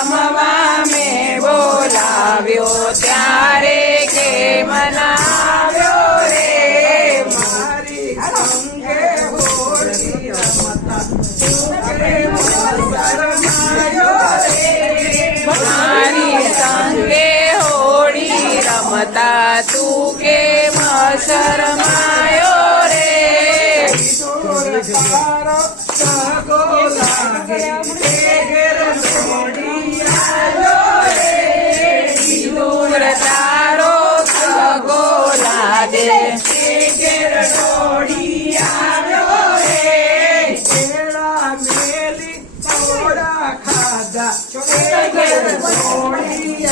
રમવા મેં બોલાવ્યો ત્યારે કેમ ના આવ્યો રે મારી સંગે હોળી રમતા મારી સંગે હોળી રમતા તું કેમ શરમાયો રે તારો સગો લાગે ઘેર છોડી આવ્યો રે દૂર તારો સગો લાગે ઘેર છોડી આવ્યો રે કેળા મેલી થોડા ખાધા ઘેર છોડી